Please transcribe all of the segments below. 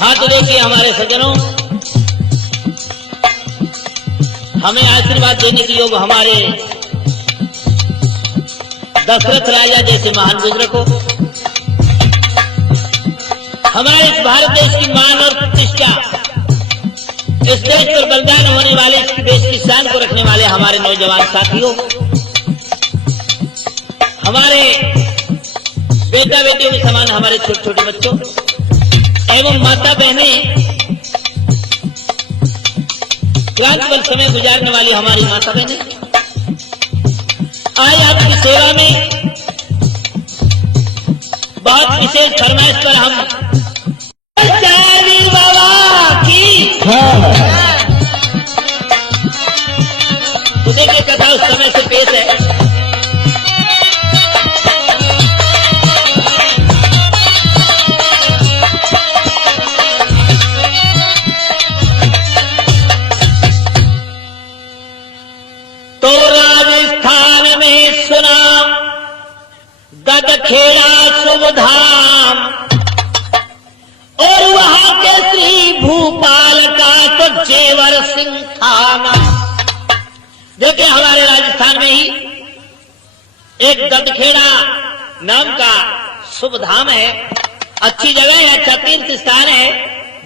हाँ तो देखिए हमारे सज्जनों, हमें आशीर्वाद देने के योग हमारे दशरथ राजा जैसे महान बुजुर्ग को, हमारे इस भारत देश की मान और प्रतिष्ठा, इस देश पर बलिदान होने वाले, इस देश की शान को रखने वाले हमारे नौजवान साथियों, हमारे बेटा बेटियों के समान हमारे छोटे छोटे बच्चों एवं माता बहनें, क्रांतिवल समय गुजारने वाली हमारी माता बहनें, आज आपकी सेवा में बहुत विशेष फरमाइश पर हम वीर बाबा की तो देखिए कथा उस समय से पेश है। तो राजस्थान में सुना गदखेड़ा शुभधाम, और वहां के श्री भूपाल का तो जेवर सिंह थाना। देखिए हमारे राजस्थान में ही एक गदखेड़ा नाम का शुभ धाम है, अच्छी जगह है, अच्छा तीर्थ स्थान है,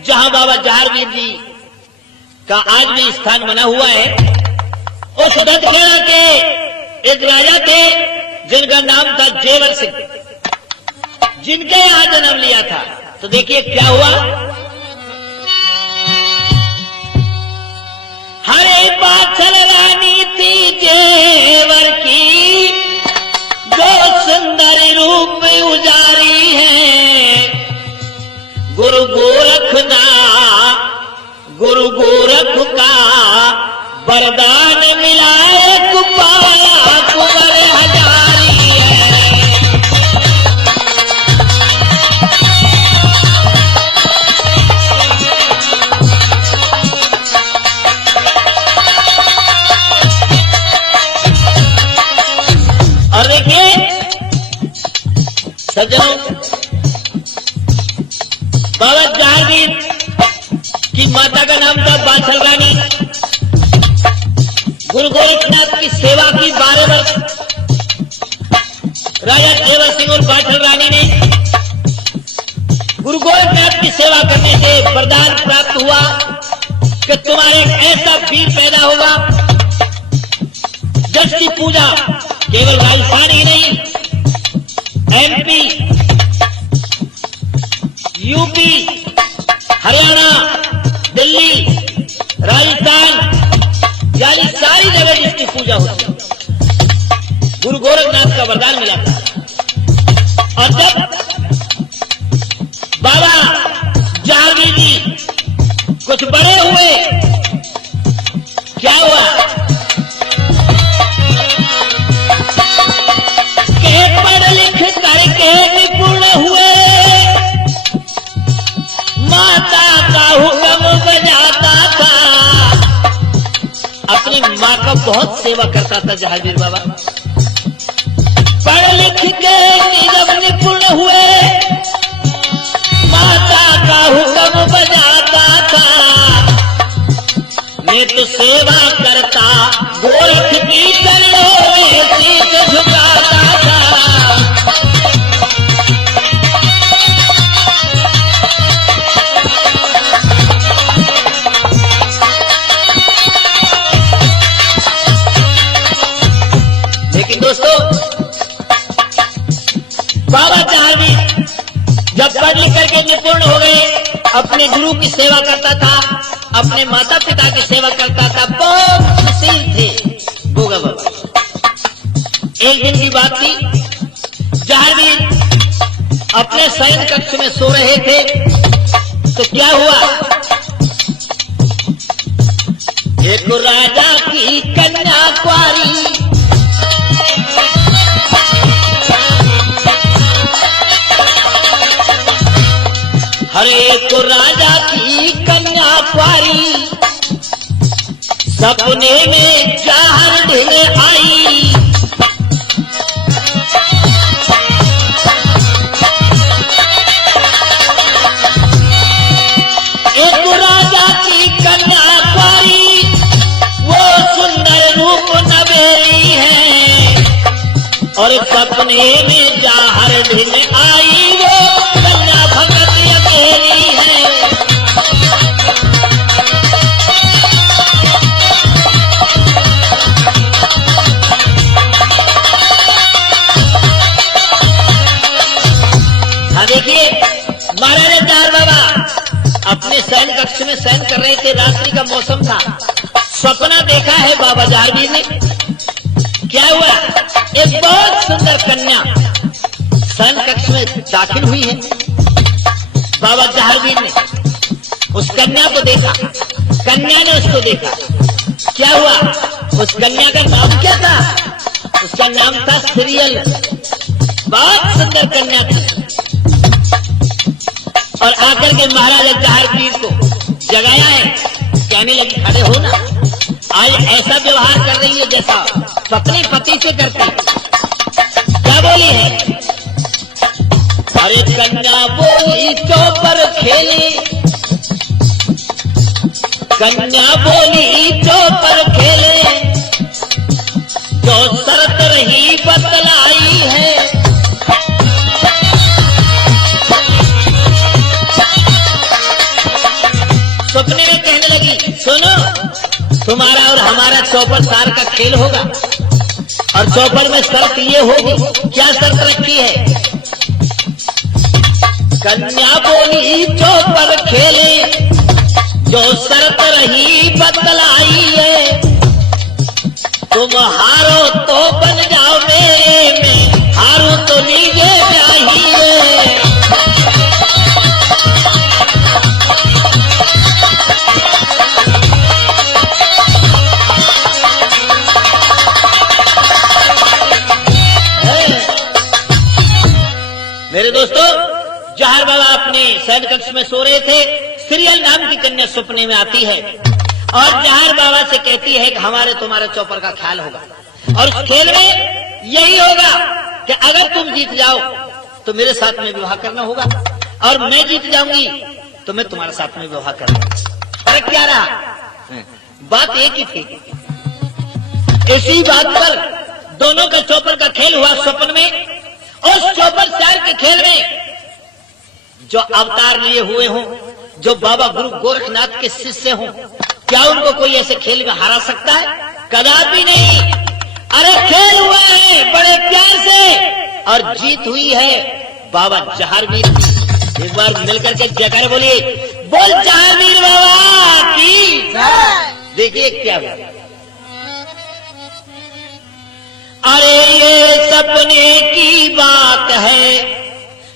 जहां बाबा जहारवीर जी का आज भी स्थान बना हुआ है। उस गदखेड़ा के एक राजा थे जिनका नाम था जेवर सिंह, जिनके यहां जन्म लिया था। तो देखिए क्या हुआ, हरे बाछल रानी थी जेवर की, जो सुंदर रूप उजारी है। गुरु गोरख का वरदान मिला, एक पाया कुंवर हजारी है। और देखिए सज्जनों, बाबा जहांगीर की माता का नाम था बाछल रानी। गुरु गोरखनाथ की सेवा की 12 वर्ष राजा जेवर सिंह और बाछल रानी ने गुरु गोरखनाथ की सेवा करने से वरदान प्राप्त हुआ कि तुम्हारे एक ऐसा वीर पैदा होगा जिसकी पूजा केवल राजस्थान ही नहीं, MP, यूपी, हरियाणा, दिल्ली, राजस्थान, यानी सारी जगह जिसकी पूजा होती है। गुरु गोरखनाथ का वरदान मिला था। और जब बाबा जहांगीर जी कुछ बड़े हुए, क्या हुआ के पढ़ लिख करके निपुण हुए, माता का हुक्म बजाता था। अपनी माँ का बहुत सेवा करता था जहांगीर बाबा। पढ़ लिख के नीरव निपुण हुए, माता का हुक्म बजाता था। नित्य सेवा करता, गोरख की चरणों में शीश झुकाता था। लेकिन दोस्तों, बाबा जहांगीर जब पढ़ लिख करके निपुण हो गए, अपने गुरु की सेवा करता था, अपने माता पिता की सेवा करता था, बहुत सुशील थे गोगा बाबा। एक दिन की बात थी, जहांगीर अपने शयन कक्ष में सो रहे थे, तो क्या हुआ, एक राजा की कन्या कुंवारी हर एक राजा की कन्या कुंवारी सपने में जहर ढेले आई। और सपने में जाहर ढिल आई वो कन्या भगत अकेली है। हाँ देखिए, महाराज जहार बाबा अपने शयन कक्ष में शयन कर रहे थे, रात्रि का मौसम था। सपना देखा है बाबा जहारवीर ने। क्या हुआ, एक बहुत सुंदर कन्या शयन कक्ष में दाखिल हुई है। बाबा जहारवीर ने उस कन्या को देखा, कन्या ने उसको देखा। क्या हुआ, उस कन्या का नाम क्या था? उसका नाम था सीरियल। बहुत सुंदर कन्या थी। और आकर के महाराजा जहारवीर को जगाया है, कहने लगी खड़े हो ना, आज ऐसा व्यवहार कर रही है जैसा पत्नी पति से करती। क्या बोली है? अरे कन्या बोली चौपर खेली, कन्या बोली चौपर खेले, जो शर्त रही बतलाई है। सपने में कहने लगी, सुनो, तुम्हारा और हमारा चौपर सार का खेल होगा, और चौपर में शर्त ये होगी। क्या शर्त रखी है? कन्या बोली चौपर खेले, जो शर्त रही बतलाई है। तुम हारो तो बन जाओ मेरे में, हारो तो लीजिए चाहिए। मेरे दोस्तों, जहार बाबा अपने शयन कक्ष में सो रहे थे। सीरियल नाम की कन्या सपने में आती है और जहार बाबा से कहती है कि हमारे तुम्हारे चौपर का ख्याल होगा, और उस खेल में यही होगा कि अगर तुम जीत जाओ तो मेरे साथ में विवाह करना होगा, और मैं जीत जाऊंगी तो मैं तुम्हारे साथ में विवाह करूंगा। फर्क क्या रहा? बात एक ही थी। इसी बात पर दोनों का चौपर का खेल हुआ स्वप्न में। उस चौपर चार के खेल में जो अवतार लिए हुए हों, जो बाबा गुरु गोरखनाथ के शिष्य हों, क्या उनको कोई ऐसे खेल में हरा सकता है? कदापि नहीं। अरे खेल हुआ है बड़े प्यार से और जीत हुई है बाबा जहारवीर की। एक बार मिलकर के जयकार बोलिए, बोल जहारवीर बाबा की। देखिए क्या हुआ। अरे ये सपने की बात है,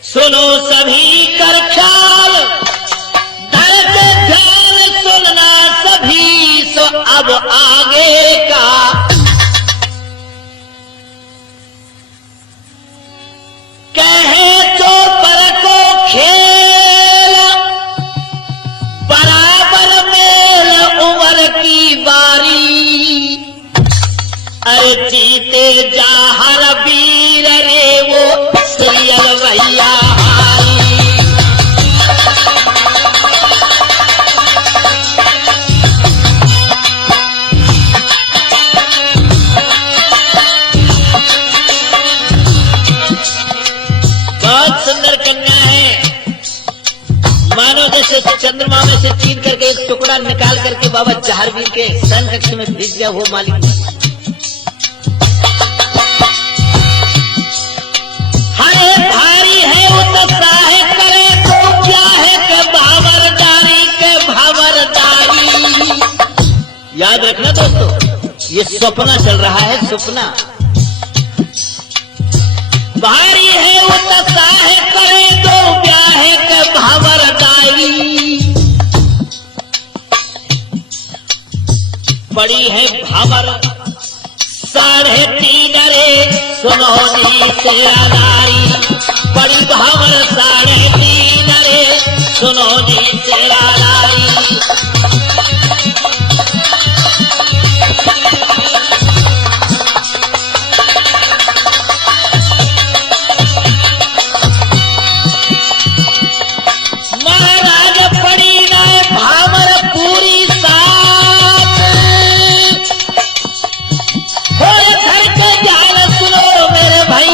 सुनो सभी कर ख्याल, धर से ध्यान सुनना सभी, सो अब आगे का। कहे चौपर को खेल, बराबर मेल उम्र की बारी। अरे जीते जहारवीर रे वो सीरियल भैया हारी। बहुत सुंदर कन्या है, मानो जैसे चंद्रमा में से चीर करके एक टुकड़ा निकाल करके बाबा जहारवीर के शयन कक्ष में भेज दिया वो मालिक। भारी है उत्साह करे तो क्या है के भावरदारी के भावरदारी। याद रखना दोस्तों, ये सपना चल रहा है, सपना। भारी है उत्साह करे तो क्या है के भावरदारी। बड़ी है भावर 3.5 रे सुनोनी से अदारी। बड़ी भावर 3.5 रे सुनोनी से अदारी। महाराज पड़ी न भावर पूरी साथ, हो घर के जाल सुनो मेरे भाई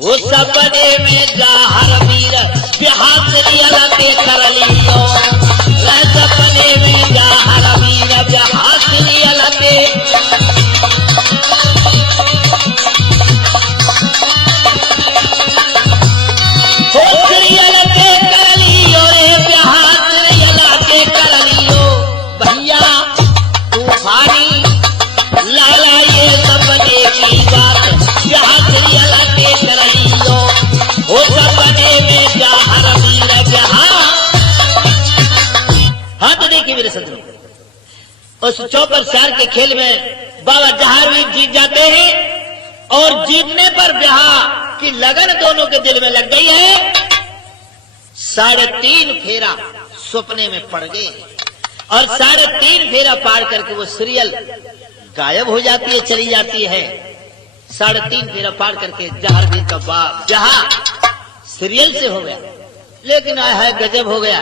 वो सपने में जहर वीर बिहार रियलते कर लियो, सपने में जहर वीर बिहार रियलते उस चौपर शहर के खेल में बाबा जहारवीर जीत जाते हैं और जीतने पर ब्याह की लगन दोनों के दिल में लग गई है। 3.5 फेरा सपने में पड़ गए और 3.5 फेरा पार करके वो सीरियल गायब हो जाती है, चली जाती है। 3.5 फेरा पार करके जहारवीर का ब्याह सीरियल से हो गया, लेकिन है गजब हो गया।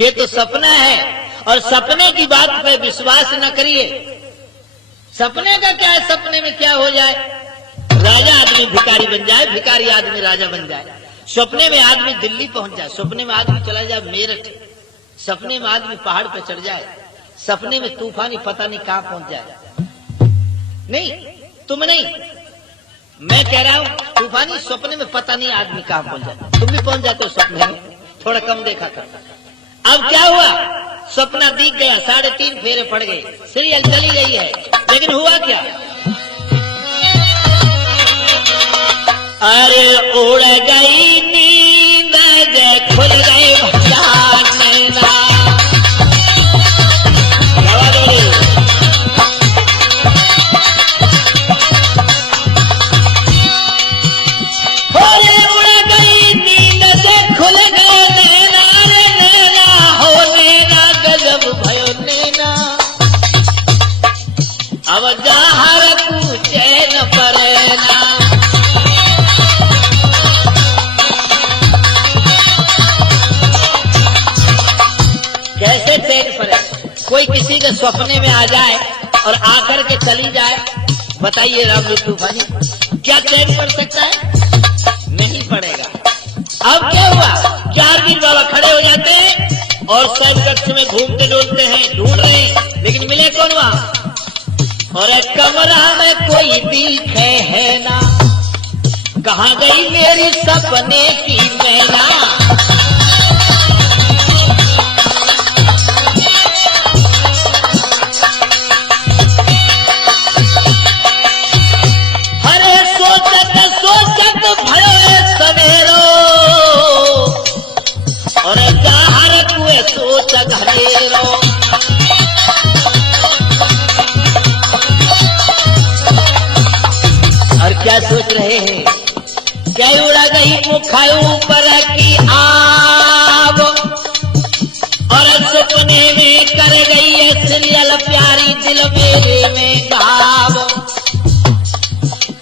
ये तो सपना है और सपने की बात पे विश्वास न करिए। सपने का क्या है, सपने में क्या हो जाए, राजा आदमी भिखारी बन जाए, भिखारी आदमी राजा बन जाए, सपने में आदमी दिल्ली पहुंच जाए, सपने में आदमी चला जाए मेरठ, सपने में आदमी पहाड़ पे चढ़ जाए, सपने में तूफानी पता नहीं कहां पहुंच जाए। नहीं, तुम नहीं, मैं कह रहा हूं तूफानी सपने में पता नहीं आदमी कहां पहुंच जाए। तुम भी पहुंच जाते हो सपने में, थोड़ा कम देखा कर। अब क्या हुआ, सपना दिख गया, 3.5 फेरे पड़ गए, सीरियल चली गई है, लेकिन हुआ क्या, अरे उड़ गई नींद खुल गए भजाना, अब जहर पूछे न पड़ेना, कैसे चैन पड़े, कोई किसी के सपने में आ जाए और आकर के चली जाए, बताइए राम तूफानी, क्या चैन पड़ सकता है, नहीं पड़ेगा। अब क्या हुआ, जहारवीर बाबा खड़े हो जाते हैं और सब कक्ष में घूमते डोलते हैं, ढूंढ रहे हैं, लेकिन मिले कौन वहां, और एक कमरा में कोई दिखे है ना, कहाँ गई मेरी सपने की मैना, अरे सोचत सोचत भयो सवेरो, और जहर कुए सोच घरेरो, और क्या सोच रहे हैं, क्या उड़ा गई मुखायू पर की आग, और सपने में कर गई है सीरियल प्यारी दिल मेरे में गाव,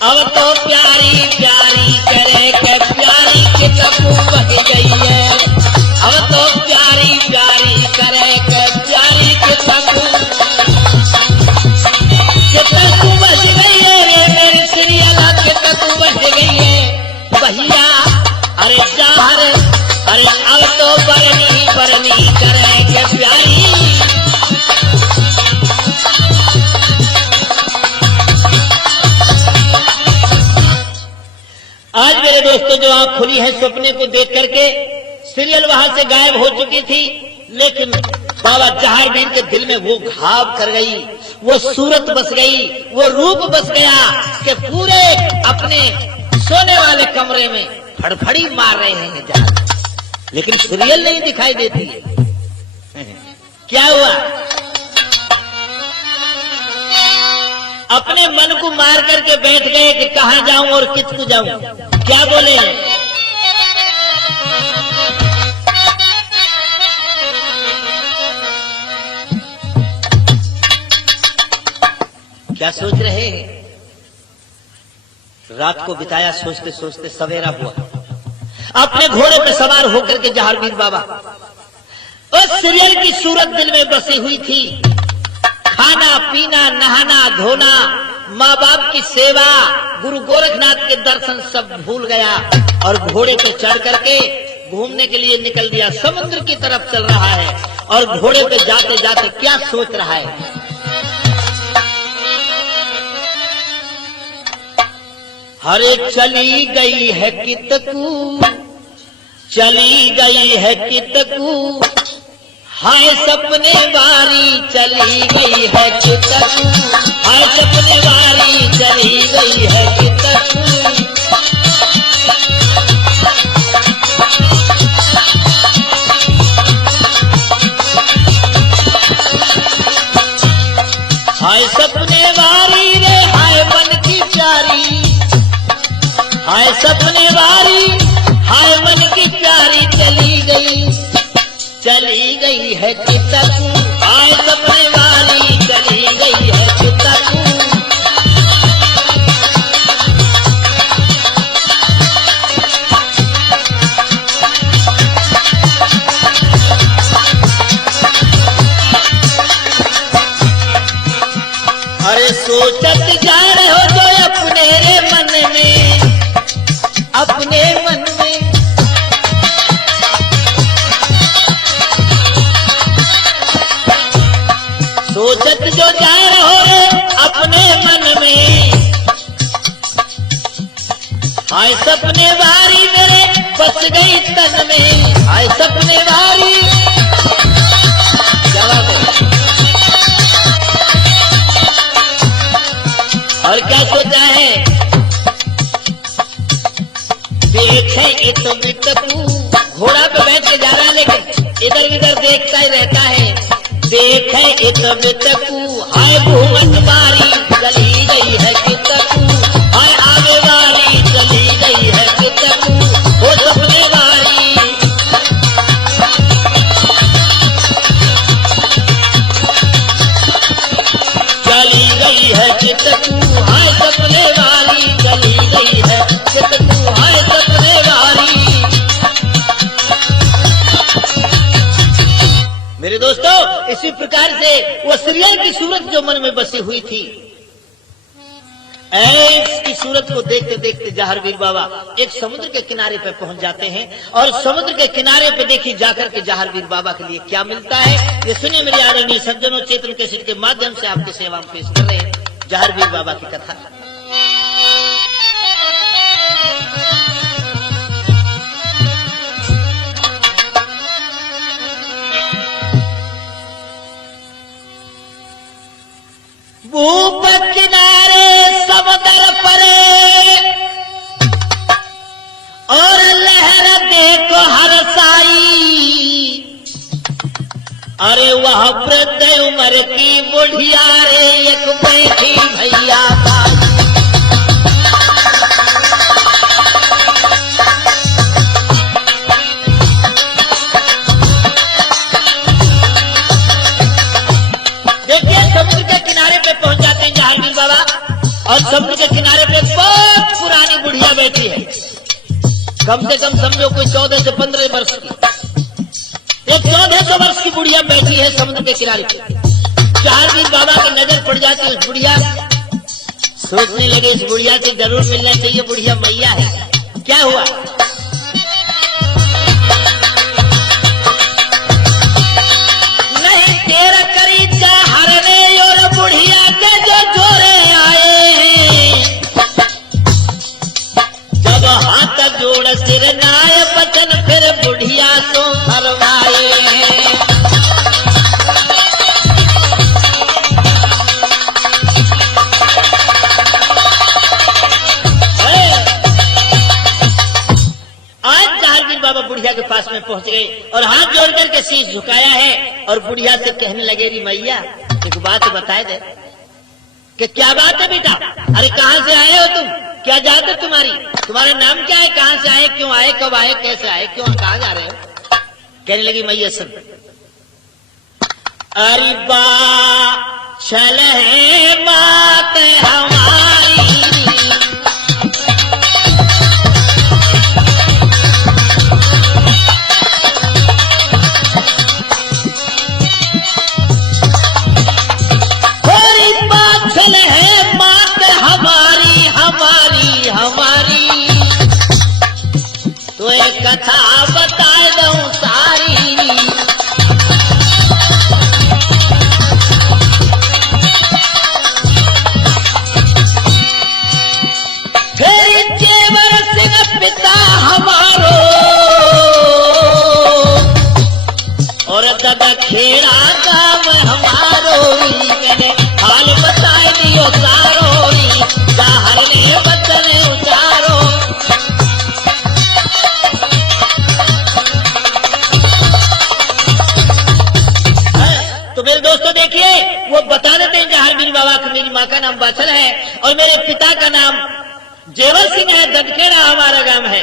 अब तो प्यारी प्यारी करे के प्यारी के तकू बह गई है, अब तो प्यारी प्यारी करे के प्यारी के तकू बह गई है, मेरी सीरियल के तकू बह गई है भैया, अरे जहर, अरे अब तो बरनी बरनी करे के प्यारी, आज मेरे दोस्तों जो आंख खुली है सपने को देख करके, सीरियल वहां से गायब हो चुकी थी, लेकिन बाबा जहारवीर के दिल में वो घाव कर गई, वो सूरत बस गई, वो रूप बस गया कि पूरे अपने सोने वाले कमरे में फड़फड़ी मार रहे हैं जहाज, लेकिन सीरियल नहीं दिखाई देती है। क्या हुआ, अपने मन को मार करके बैठ गए कि कहां जाऊं और किसको जाऊं, क्या बोले, क्या सोच रहे हैं, रात को बिताया सोचते सोचते सवेरा हुआ, अपने घोड़े पर सवार होकर के जहारवीर बाबा उस सीरियल की सूरत दिल में बसी हुई थी, खाना पीना नहाना धोना माँ बाप की सेवा, गुरु गोरखनाथ के दर्शन सब भूल गया और घोड़े पे चढ़ करके घूमने के लिए निकल दिया। समुद्र की तरफ चल रहा है और घोड़े पे जाते जाते क्या सोच रहा है, हरे चली गई है कितकू, चली गई है कितकू, हाय सपने वारी चली गई है कितकू, हाय सपने वारी चली गई है कितकू। हाय सपने वारी रे हाय मन की प्यारी, हाय सपने वारी हाय मन की प्यारी चली गई है कितकू, हाय सपने वाली चली गई है कितकू। अरे सोचत जा रहे हो जो अपने रे मन में, अपने मन में, सोचत जो जा रहे हो अपने मन में, हाय सपने वारी मेरे बस गई तन में, हाय सपने वारी। जवाब है और क्या सोचा है, देखे इतो बिटकू, घोड़ा पे बैठ के जा रहा है लेकिन इधर उधर देखता ही रहता है। देखे इतो बिटकू, हाय भुवन बारी चली गई है कितकू, हाय आगे वाली चली गई है कितकू, वो सपने वाली। चली गई है कितकू, हाय सपने वाली चली गई है कितकू, हाय सपने वाली। मेरे दोस्तों, इसी प्रकार से वो सीरियल की सूरत जो मन में बसी हुई थी, इसकी सूरत को देखते देखते जहारवीर बाबा एक समुद्र के किनारे पे पहुंच जाते हैं और समुद्र के किनारे पे देखिए जाकर के जहारवीर बाबा के लिए क्या मिलता है, ये सुनिए मेरे आदरणीय सज्जनों। चेतन कैसेट के माध्यम से आपकी सेवा में पेश कर रहे हैं जहारवीर बाबा की कथा। भूप किनारे समुद्र परे और लहर देखो हरसाई, अरे वह वृद्ध उम्र की बुढ़िया रे एक बैठी भैया बाई। और समुद्र के किनारे पे बहुत पुरानी बुढ़िया बैठी है, कम से कम समझो कोई 14 से 15 वर्ष की, एक 1400 वर्ष की बुढ़िया बैठी है समुद्र के किनारे पे। जहारवीर बाबा की नजर पड़ जाती है उस बुढ़िया, सोचने लगे इस बुढ़िया से जरूर मिलना चाहिए, बुढ़िया मैया है। क्या हुआ, नहीं तेरा करी हरने और बुढ़िया के जो जोरे हाथ जोड़ सिर नाय बचन फिर बुढ़िया तो फरमाए। आज जहारवीर बाबा बुढ़िया के पास में पहुंच गए और हाथ जोड़ करके शीश झुकाया है और बुढ़िया से कहने लगे, री मैया एक बात बताए दे कि क्या बात है बेटा, अरे कहाँ से आए हो तुम, क्या जात है तुम्हारी, तुम्हारा नाम क्या है, कहाँ से आए, क्यों आए, कब आए, कैसे आए, क्यों कहाँ जा रहे हो। कहने लगी मैया सुन, अरे बा चल है बात हमारी, थोड़ी बात चल है बात तो एक कथा बता दूं सारी। फिर चेवर सिंह पिता हमारो और दादा खेड़ा गाँव हमारो, मैंने हाल बताए दियो सारो, बाहर ने बचन उतारो। तो मेरे दोस्तों देखिए, वो बता देते हैं जहार बीर बाबा को मेरी माँ का नाम बाछल है और मेरे पिता का नाम जेवर सिंह है, ददखेड़ा हमारा गांव है।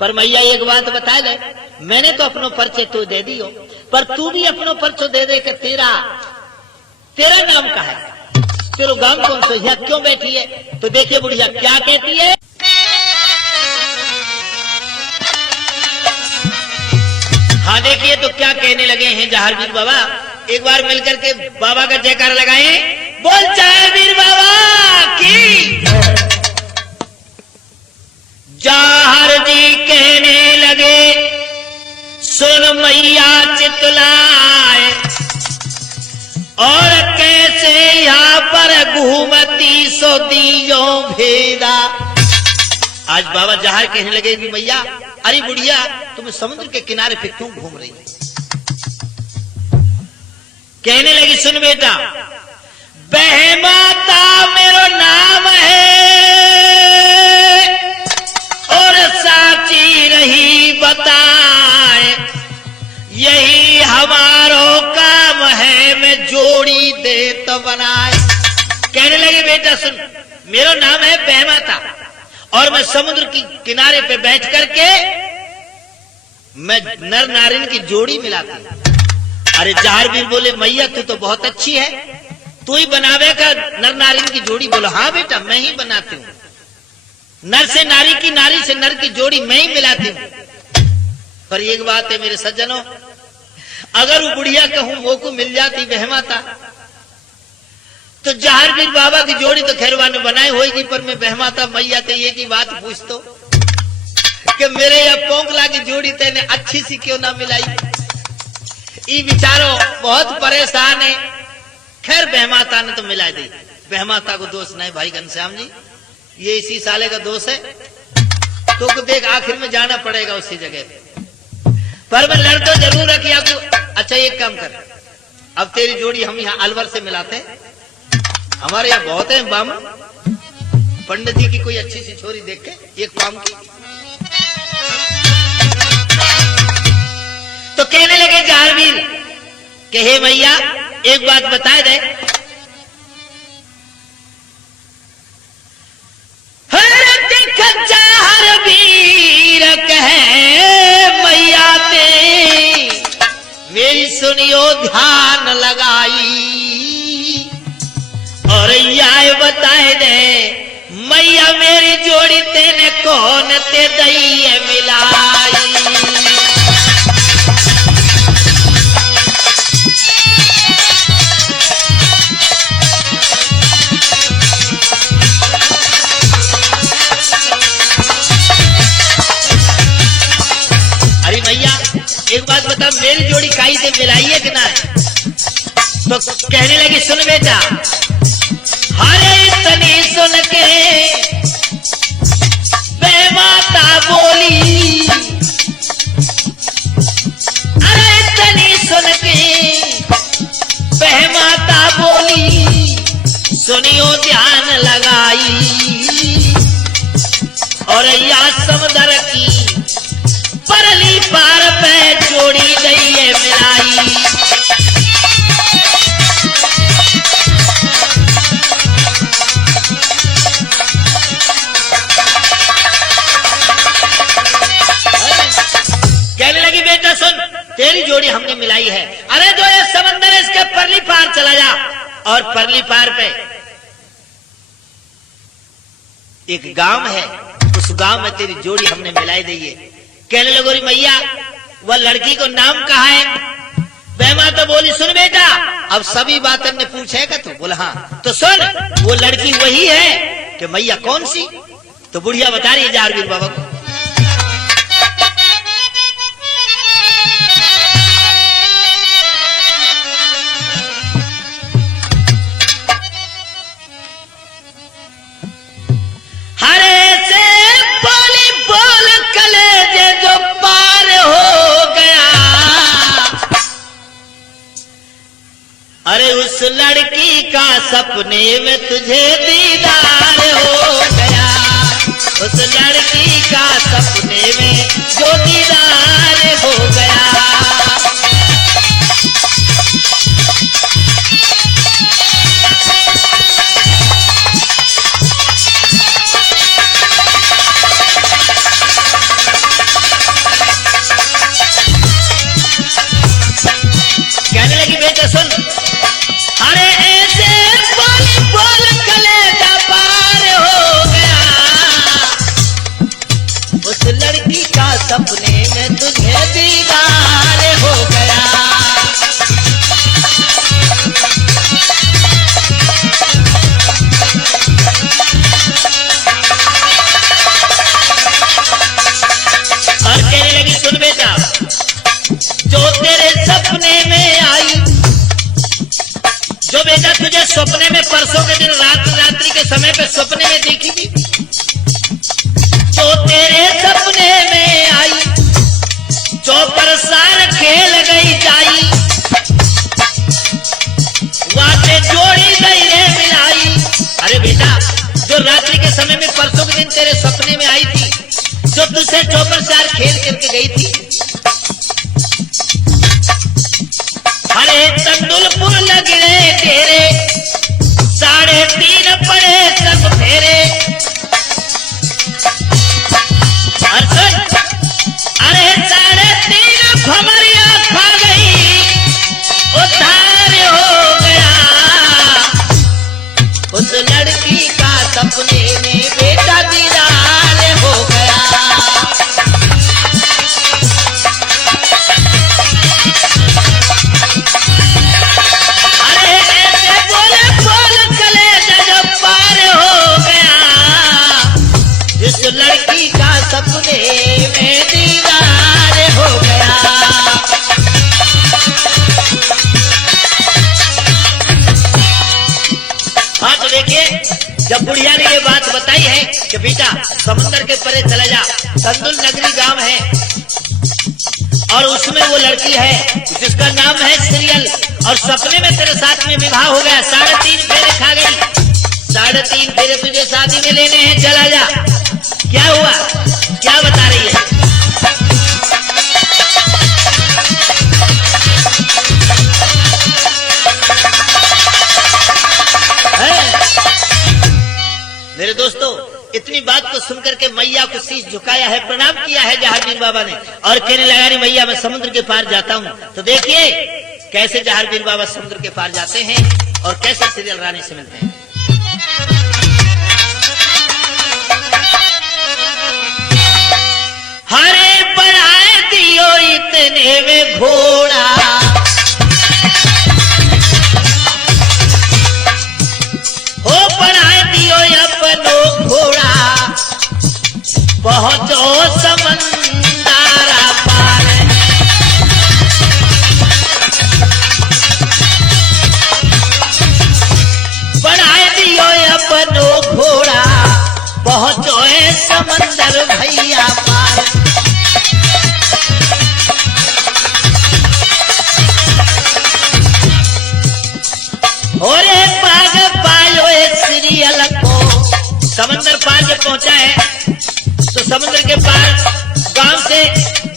पर मैया एक बात बता दे, मैंने तो अपनो परिचय तू दे दियो, पर तू भी अपनो परिचय दे दे कि तेरा नाम का है, तेरा गांव कौन सा, यहाँ क्यों बैठी है। तो देखिए बुढ़िया क्या कहती है। हाँ देखिए तो क्या कहने लगे हैं जहारवीर बाबा, एक बार मिलकर के बाबा का जयकार लगाए, बोल जहारवीर बाबा की। जहार जी कहने लगे, सुन मैया चितलाए और कैसे यहाँ पर घूमती सो दियो भेदा। आज बाबा जहार कहने लगे कि मैया, अरे बुढ़िया तुम समुद्र के किनारे पे क्यों घूम रही। कहने लगी, सुन बेटा, बहमाता मेरो नाम है और साची रही बताए, यही हमारो काम है, मैं जोड़ी दे तो बनाए। कहने लगे बेटा सुन, मेरा नाम है बहमाता और मैं समुद्र की किनारे पे बैठ करके मैं नर नारिन की जोड़ी मिलाती। अरे जहारवीर बोले, मैया तू तो बहुत अच्छी है, तू ही बनावेगा नर नारिन की जोड़ी। बोलो हाँ बेटा मैं ही बनाती हूँ, नर से नारी की, नारी से नर की जोड़ी मैं ही मिलाती हूँ। पर एक बात है मेरे सज्जनों, अगर वो बुढ़िया कहूं वो को मिल जाती बहमाता, तो जहारवीर बाबा की जोड़ी तो खैरवा ने बनाई होगी, पर मैं बहमाता मैया ते ये की बात पूछ तो कि मेरे या पोंकला की जोड़ी तेने अच्छी सी क्यों ना मिलाई। ये बिचारो बहुत परेशान है। खैर बहमाता ने तो मिला दी, बहमाता को दोष नहीं भाई घनश्याम जी, ये इसी साले का दोष है। तो देख आखिर में जाना पड़ेगा उसी जगह पर मैं लड़ तो जरूर रखी आपको। अच्छा एक काम कर, अब तेरी जोड़ी हम यहाँ अलवर से मिलाते हैं, हमारे यहाँ बहुत है बाम, पंडित जी की कोई अच्छी सी छोरी देख के एक काम की। तो कहने लगे जहारवीर कि हे भैया एक बात बता दे, जहारवीर कहे मैया ते मेरी सुनियो ध्यान लगाई और यह बताए दे मैया मेरी जोड़ी तेने कौन ते दई मिलाई। अरे भैया एक बात बता, मेरी जोड़ी काई से मिलाई है कि ना। तो कहने लगी सुन बेटा, हरे तनी सुन के बहमाता बोली, अरे तनी सुन के बहमाता बोली, सुनियो ध्यान लगाई और या समुद्र की परली पार पे जोड़ी गई है मिलाई। कहने लगी बेटा सुन, तेरी जोड़ी हमने मिलाई है, अरे जो ये समंदर है इसके परली पार चला जा और परली पार पे एक गांव है, उस गांव में तेरी जोड़ी हमने मिलाई दी है। कहने लगोरी मैया वह लड़की को नाम कहा है। बहमा तो बोली सुन बेटा, अब सभी बातें ने पूछे का, तो बोला हाँ। तो सुन वो लड़की वही है कि मैया कौन सी। तो बुढ़िया बता रही है जहारवीर बाबा को, का सपने में तुझे दीदार हो गया, उस लड़की का सपने में जो दीदार हो गया। कहने लगी बेटा सुन, अरे ऐसे बोल बोल कलेजा पार हो गया, उस लड़की का सपने में तुझे दीदार हो गया। और कहने लगी सुन बेटा, जो तेरे सपने में आई, जो बेटा तुझे सपने में परसों के दिन रात्रि के समय पे सपने में देखी थी, जो तेरे सपने में आई, जो परसार खेल गई जाई, वाटे जोड़ी गई रे मिलाई। अरे बेटा जो रात्रि के समय में परसों के दिन तेरे सपने में आई थी, जो तुझसे चौपर सार खेल करके गई थी, अरे तंदुलपुर लगे तेरे 3.5 पड़े सब फेरे। अरे 3.5 भमरिया खा गई, उद्धार हो गया, उस लड़की का सपने में बेटा दीदार हो गया। लड़की का सपने में दीदार हो गया। हाँ तो देखिए, जब बुढ़िया ने ये बात बताई है कि बेटा समुद्र के परे चले जा, तंदुल नगरी गांव है और उसमें वो लड़की है जिसका नाम है सीरियल, और सपने में तेरे साथ में विवाह हो गया, 3.5 फेरे खा गई, 3.5 फेरे तुझे शादी में लेने हैं, चला जा। क्या हुआ, क्या बता रही है? मेरे दोस्तों, इतनी बात को सुनकर के मैया को शीश झुकाया है, प्रणाम किया है जहारवीर बाबा ने, और कहने लगा रे मैया मैं समुद्र के पार जाता हूँ। तो देखिए कैसे जहारवीर बाबा समुद्र के पार जाते हैं और कैसे सीरियल रानी से मिलते हैं। हरे बढ़ाए दियो इतने में घोड़ा, हो बढ़ाए दियो अपनो घोड़ा, पहुंचो समंदरा पार। बढ़ाए दियो अपनो घोड़ा, पहुंचो समंदर भैया पार। ओरे पाग पायो सीरियल को, समंदर पार जब पहुंचा है तो समुद्र के पार गांव से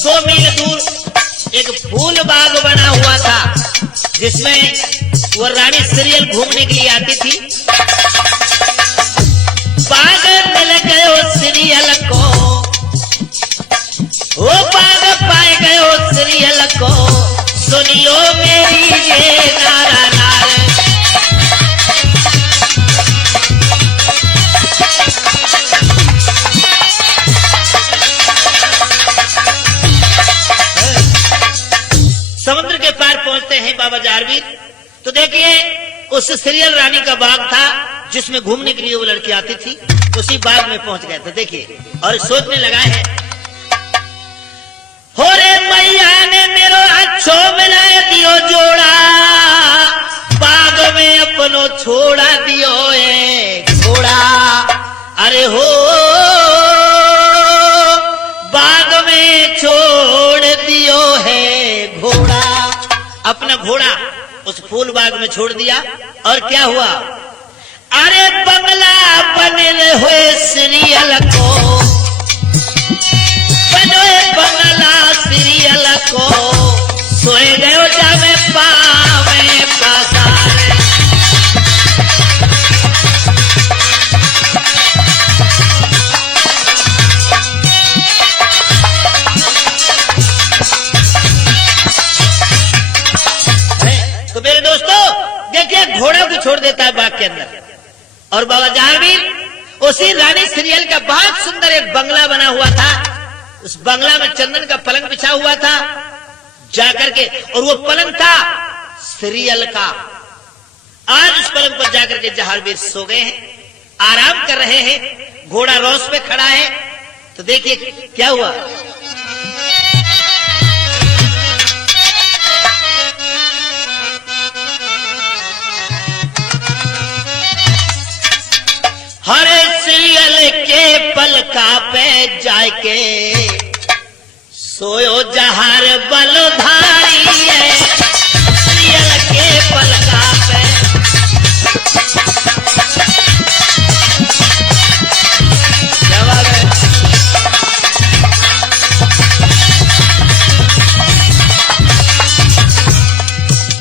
2 मील दूर एक फूल बाग बना हुआ था, जिसमें वो रानी सीरियल घूमने के लिए आती थी। बाग मिल गयो सीरियल को, वो बाग पाए गयो सीरियल को, सुनियो मेरी ये नारा नार। समुद्र के पार पहुंचते हैं बाबा जहारवीर, तो देखिए उस सीरियल रानी का बाग था जिसमें घूमने के लिए वो लड़की आती थी, उसी बाग में पहुंच गए थे। देखिए और सोचने लगा है, हो रे मैया ने मेरो अच्छो मिलाए दियो जोड़ा, बाग में अपनो छोड़ा दियो ए घोड़ा। अरे हो बाग में छोड़ दियो है घोड़ा, अपना घोड़ा उस फूल बाग में छोड़ दिया और क्या हुआ, अरे बंगला बने हुए सीरियल को, बने बंगला सीरियल को, सोए गए जावे पावे पसारे। तो मेरे दोस्तों देखिए, घोड़ा को छोड़ देता है बाग के अंदर, और बाबा जहांगीर उसी रानी सीरियल का बहुत सुंदर एक बंगला बना हुआ था। उस बंगला में चंदन का पलंग बिछा हुआ था जाकर के, और वो पलंग था सीरियल का। आज उस पलंग पर जाकर के जहांगीर सो गए हैं, आराम कर रहे हैं, घोड़ा रोस पे खड़ा है। तो देखिए क्या हुआ, हरे सीरियल के पलका पे जाके सोयो जहार बलधारी है, सीरियल के पलका पे। जवाब है,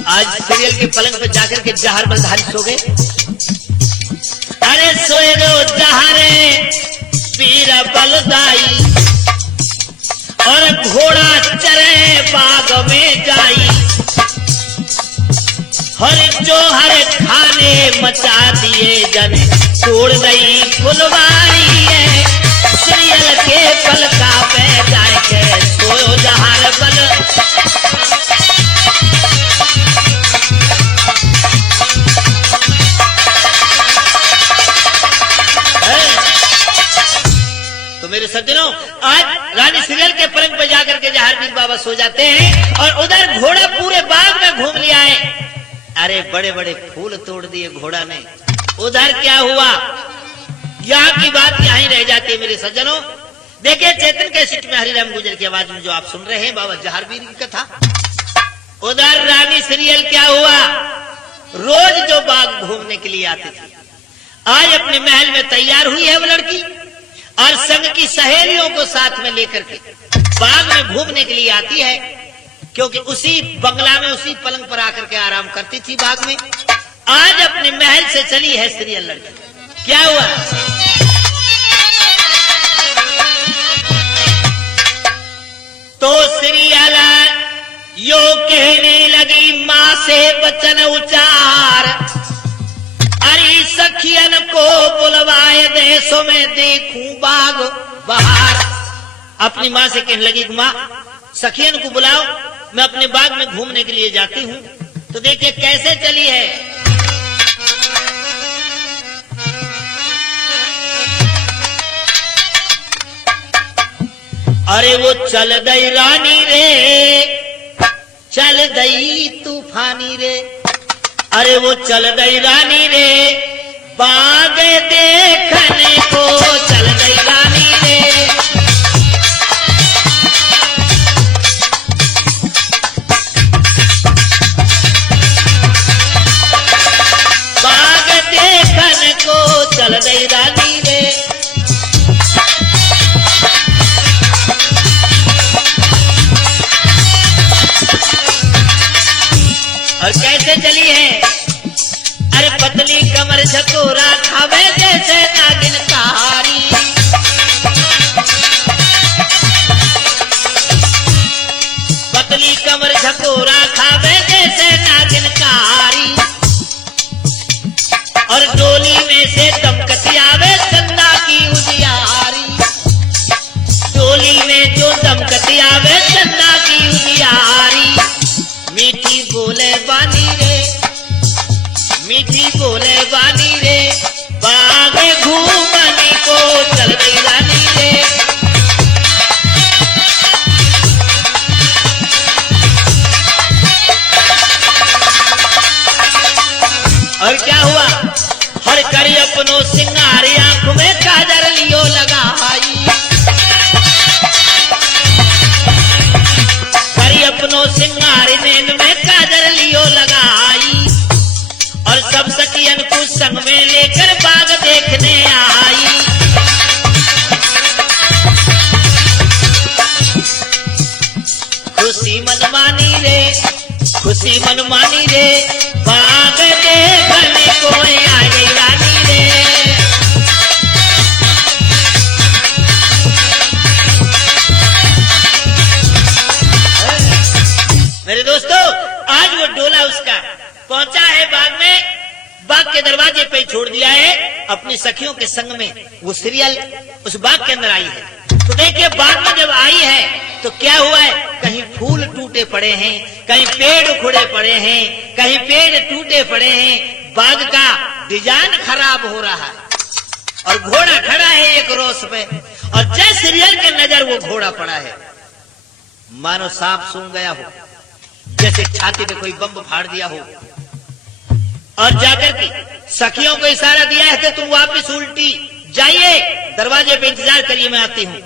आज सीरियल के पलंग पे जाकर के जहार बलधारी सो गए। अरे सोए गो जहारे पीर बलदाई, और घोड़ा चरे बाग में जाई, हर जो हर खाने मचा दिए जन, तोड़ गई फुलवारी है, सीरियल के पलका पे जाके सोयो जहार बल। तो मेरे सज्जनों, आज रानी सीरियल के पलंग पर जाकर के जहांगीर बाबा सो जाते हैं, और उधर घोड़ा पूरे बाग में घूम लिया है। अरे बड़े बड़े फूल तोड़ दिए घोड़ा ने। उधर क्या हुआ, यहाँ की बात यहाँ ही रह जाती है मेरे सज्जनों। देखिए चेतन कैसेट में हरिराम गुर्जर की आवाज में जो आप सुन रहे हैं बाबा जहांगीर की कथा, उधर रानी सीरियल क्या हुआ, रोज जो बाग घूमने के लिए आती थी, आज अपने महल में तैयार हुई है वो लड़की, और संग की सहेलियों को साथ में लेकर के बाग में घूमने के लिए आती है, क्योंकि उसी बंगला में उसी पलंग पर आकर के आराम करती थी बाग में। आज अपने महल से चली है सीरियल लड़की। क्या हुआ, तो सीरियल यो कहने लगी मां से वचन उचार, अरे सखियन को बुलवाए देशों में देखूं बाग बहार। अपनी मां से कहने लगी, मां सखियन को बुलाओ, मैं अपने बाग में घूमने के लिए जाती हूं। तो देखिए कैसे चली है, अरे वो चल गई रानी रे, चल गई तूफानी रे, अरे वो चल गई रानी रे, बाग देखने को चल गई रानी रे। बाग देखने को चल गई रानी रे। और कैसे चली है, अरे पतली कमर झकोरा खावे जैसे नागिन कहारी, पतली कमर झकोरा खावे जैसे नागिन कहारी, और डोली में से दमकती आवे चंदा की उजियारी, डोली में जो दमकती आवे चंदा की उजियारी। मीठी बोले बानी रे, मीठी बोले बानी रे, बाग घूमने को चल गई रानी रे। खुशी मन मानी रे बाग देखने को आ गई रानी रे। मेरे दोस्तों आज वो डोला उसका पहुंचा है बाग में, बाग के दरवाजे पे छोड़ दिया है अपनी सखियों के संग में। वो सीरियल उस बाग के अंदर आई है तो देखिए बाग में जब आई है तो क्या हुआ है, कहीं फूल टूटे पड़े हैं, कहीं पेड़ उखड़े पड़े हैं, कहीं पेड़ टूटे पड़े हैं, बाग का डिजाइन खराब हो रहा है और घोड़ा खड़ा है एक रोस पे और जय सीरियल के नजर वो घोड़ा पड़ा है मानो सांप सूंघ गया हो, जैसे छाती पे कोई बम फाड़ दिया हो। और जाकर के सखियों को इशारा दिया है कि तुम वापस उल्टी जाइए, दरवाजे पे इंतजार करिए, मैं आती हूं।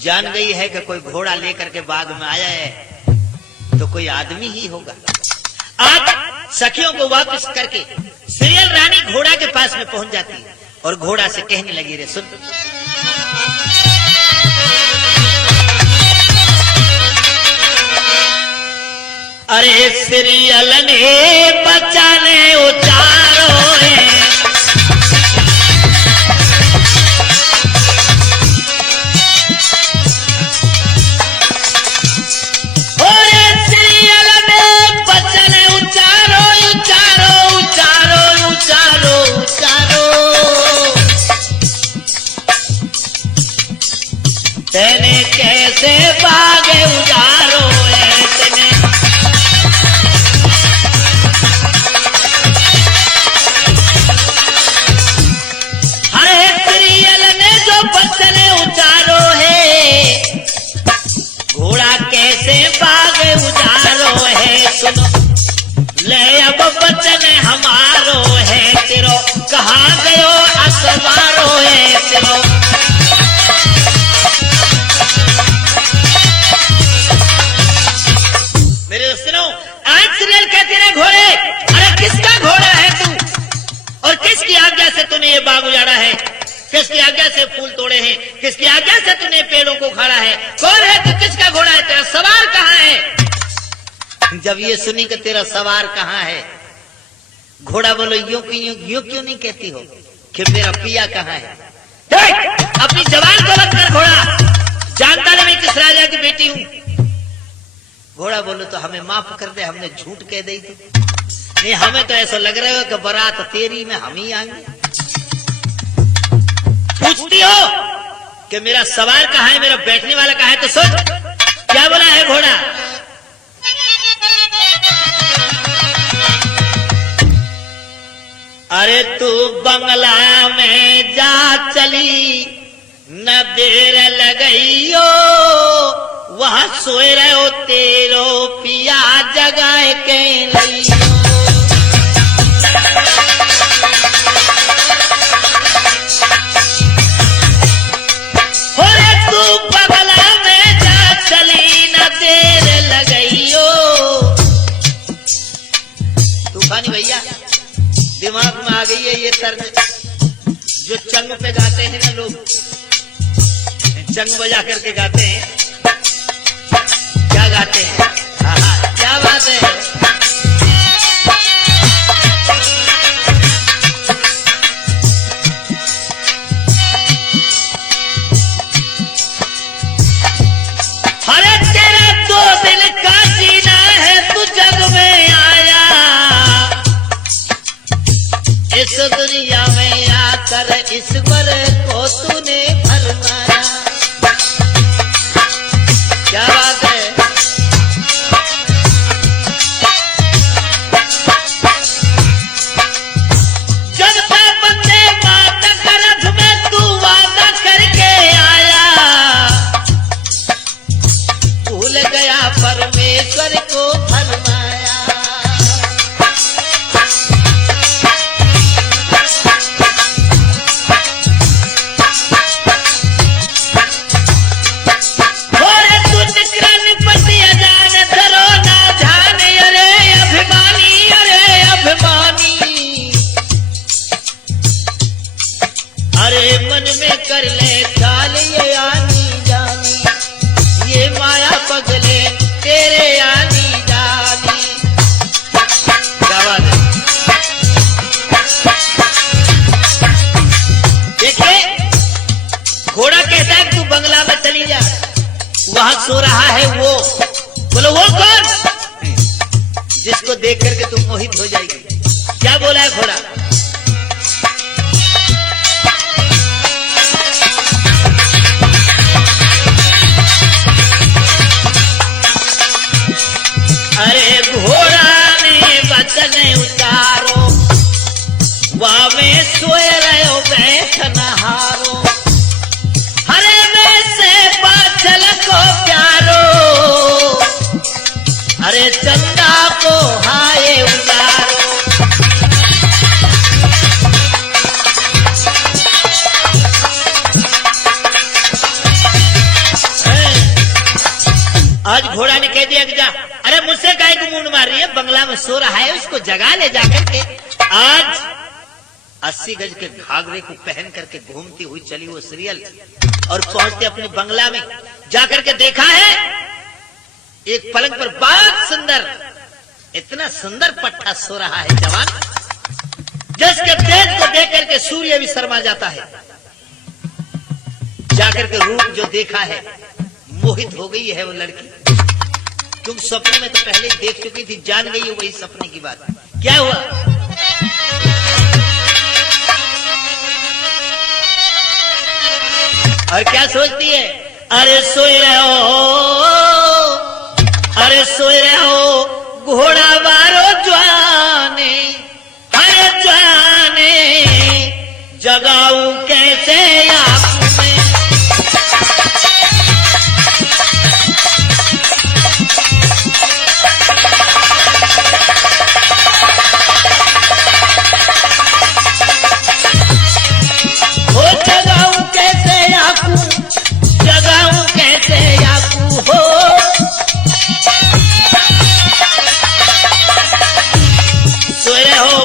जान गई है कि कोई घोड़ा लेकर के बाग में आया है तो कोई आदमी ही होगा। आज सखियों को वापस करके सीरियल रानी घोड़ा के पास में पहुंच जाती है और घोड़ा से कहने लगी, रे सुन, अरे सीरियल ने बचाने उतारो है, तेने कैसे बागे उजारो है तेने, हरे सीरियल ने जो बचने उतारो है, घोड़ा कैसे बागे उजारो है। सुनो ले अब बचन हमारो है तेरो, कहाँ गयो असवारो है तेरो। घोड़े, अरे किसका घोड़ा है तू और किसकी आज्ञा से तूने ये बाग उजाड़ा है, किसकी आज्ञा से फूल तोड़े हैं, किसकी आज्ञा से तूने पेड़ों को उखाड़ा है, कौन है तू, किसका घोड़ा है, तेरा सवार कहाँ है। जब ये सुनी कि तेरा सवार कहाँ है, घोड़ा बोलो यूं क्यों नहीं कहती हो कि मेरा पिया कहाँ है। अपनी जवान को रख कर घोड़ा, जानता नहीं मैं किस राजा की बेटी हूं। घोड़ा बोलो तो हमें माफ कर दे, हमने झूठ कह दी थी, नहीं हमें तो ऐसा लग रहा है कि बारात तेरी में हम ही आएंगे। पूछती हो कि मेरा सवार कहाँ है, मेरा बैठने वाला कहाँ है, तो सुन क्या बोला है घोड़ा, अरे तू बंगला में जा चली न देर लगइयो, वहां सोए रहो तेरो पिया जगाए के लियो। होरे तू बगला में जा चली न देर लगइयो। तूफानी भैया दिमाग में आ गई है ये तर्ज जो चंग पे गाते हैं ना लोग, चंग बजा करके गाते हैं, क्या गाते हैं, क्या बात है। अरे तेरा दो दिल का जीना है, तू जग में आया, इस दुनिया में आकर ईश्वर को तूने फरमाया। क्या बात है। जनता बंदे माता करथ में तू वादा करके आया, भूल गया परमेश्वर को फरमाया। सो रहा है वो। बोलो वो कौन? जिसको देख करके तुम मोहित हो जाएगी। क्या बोला है घोड़ा? अरे घोड़ा ने वचन उतारो, वावे सोए रहो बैठ नहारो, हरे में से पाचल को प्यारो, अरे चंदा को हाय उतारो। आज घोड़ा ने कह दिया कि जा, अरे मुझसे गाय को मुंड मार रही है, बंगला में सो रहा है, उसको जगा ले जाकर के। आज 80 गज के घाघरे को पहन करके घूमती हुई चली वो सीरियल और पहुंचते अपने बंगला में जाकर के देखा है एक पलंग पर बहुत सुंदर, इतना सुंदर पट्टा सो रहा है जवान, जिसके तेज को देख करके सूर्य भी शर्मा जाता है। जाकर के रूप जो देखा है, मोहित हो गई है वो लड़की। तुम सपने में तो पहले देख चुकी थी, जान गई हो वही सपने की बात। क्या हुआ? और क्या सोचती है? अरे सोए रहो, अरे सोए रहो घोड़ा बारो जवाने, अरे जवाने जगाऊं कैसे आंखों में।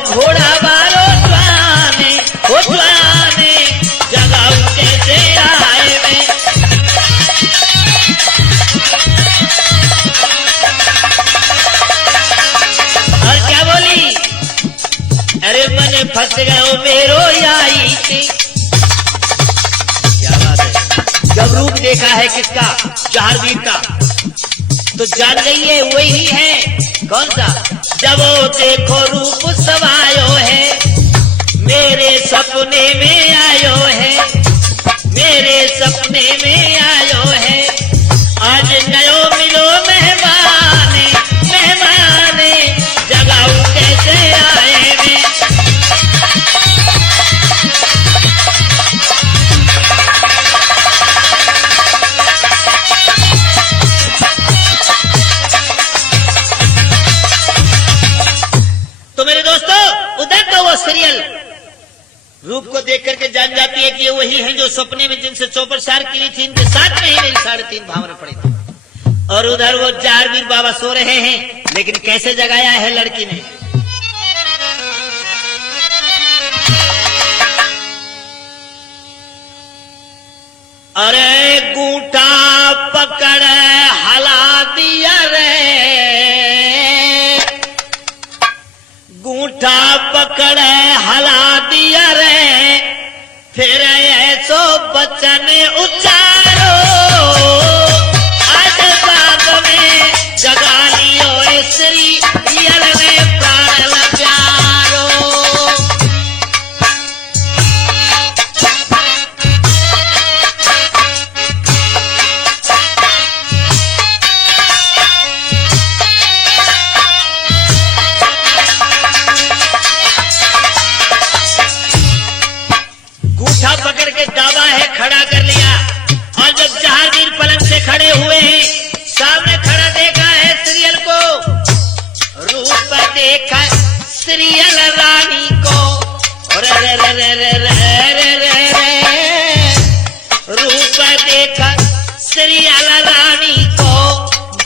घोड़ा बारो जवाने, हो जवाने जगाऊं कैसे आए में। और क्या बोली? अरे मने फंस गए मेरो आई थी। क्या बात है? जब रूप देखा है किसका? जहांगीर का, तो जान गई है वही है। कौन सा? जब वो देखो रूप समायो है, मेरे सपने में आयो है, मेरे सपने में आयो है। आज नयो मिलो मेहमाने, मेहमाने जगाऊं कैसे आए में। सीरियल रूप को देख करके जान जाती है कि ये वही है जो सपने में जिनसे चौपर सार की थी, इनके साथ में ही मेरी 3.5 भावरे पड़े थे। और उधर वो जारवीर बाबा सो रहे हैं, लेकिन कैसे जगाया है लड़की ने। अरे गूंठा पकड़ हला दिया रे, गूंठा पकड़ हला दिया रे, फिर ऐसो बचन उचारो, आज बाग में जगा लियो श्री यल ने प्राण प्यारो। पकड़ के दावा है, खड़ा कर लिया। और जब जहांगीर पलंग से खड़े हुए हैं, सामने खड़ा देखा है सीरियल को, रूप देखा सीरियल रानी को। रे रे रे रे रे रे रे रे, रूप देखा सीरियल रानी को,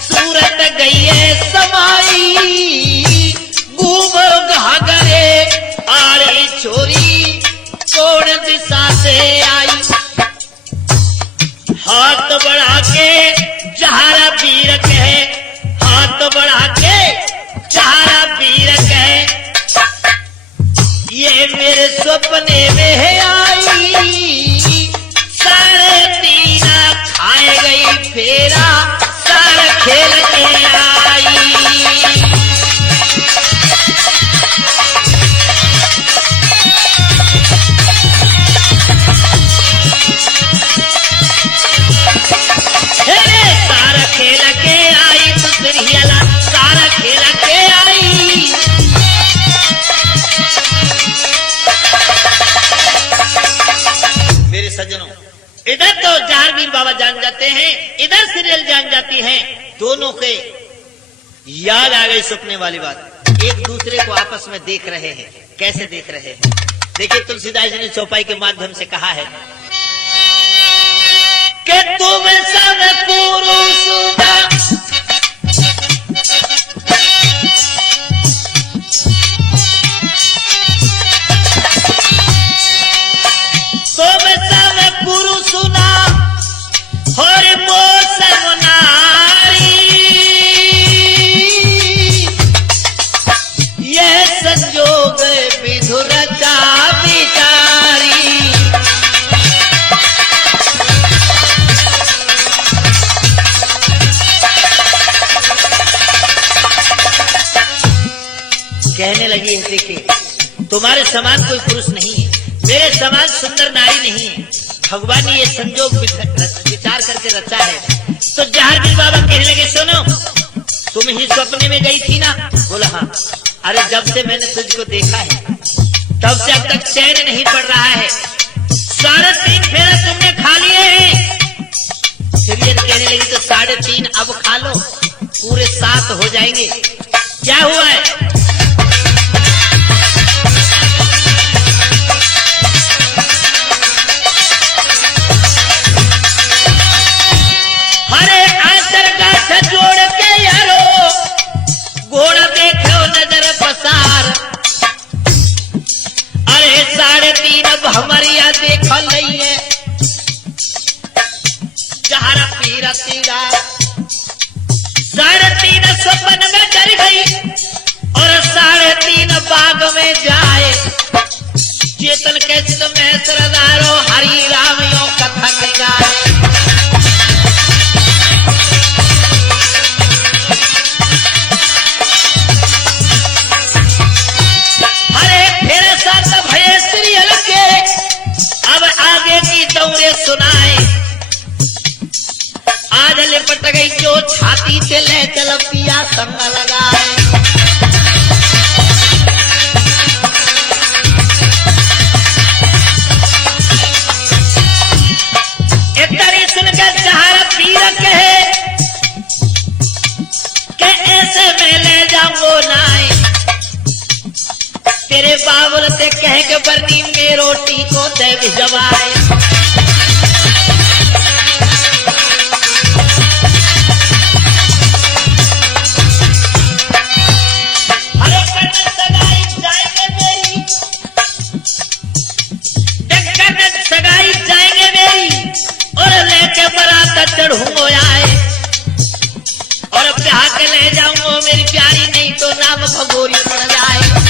सूरत गई है समाई, घूम घाघरे आरे छोरी कौन दिशा से आई। हाथ बढ़ा के जहारा वीर कहे, हाथ बढ़ा के जहारा वीर कहे, ये मेरे सपने में आई, 3.5 खाए गई फेरा खेल के आई। सारा खेल के आई दूसरी अला, सारा खेल के आई। मेरे सज्जनों, इधर तो जहांगीर बाबा जान जाते हैं, इधर सीरियल जान जाती है। दोनों के याद आ गई सपने वाली बात। एक दूसरे को आपस में देख रहे हैं। कैसे देख रहे हैं? देखिए, तुलसीदास जी ने चौपाई के माध्यम से कहा है कि तुम सब पुरुष कहने लगी है, देखिए तुम्हारे समान कोई पुरुष नहीं है, मेरे समान सुंदर नारी नहीं है। भगवान ने ये संजोग विचार करके रचा है। तो जहांगीर बाबा कहने लगे, सुनो, तुम ही सपने में गई थी ना? बोला हाँ। अरे जब से मैंने तुझको देखा है तब से अब तक चैन नहीं पड़ रहा है। 3.5 फेरा तुमने खा लिए हैं। फिर ये कहने लगी, तो 3.5 अब खा लो, पूरे 7 हो जाएंगे। क्या हुआ है? जोड़ के यारो घोड़ा देखो नजर पसार। अरे 3.5 अब हमारी या देख लइए, जहरा पीरा तीरा 3.5 सपन में डर गई और 3.5 बाग में जाए। चेतन के चित में सरदारो हरि राम यो कथा गाए। सुनाए आज लिपट गई जो छाती से ले चल पिया संग लगाए। इतनी सुनकर जहारा पीर कहे कि ऐसे में ले जाऊंगो नाए। तेरे बाबुल से कह के बरनी में रोटी को दे भिजवाए। चढ़ूंगो आए और ब्याह के ले जाऊंगो मेरी प्यारी, नहीं तो नाम भगोरी पड़ जाए।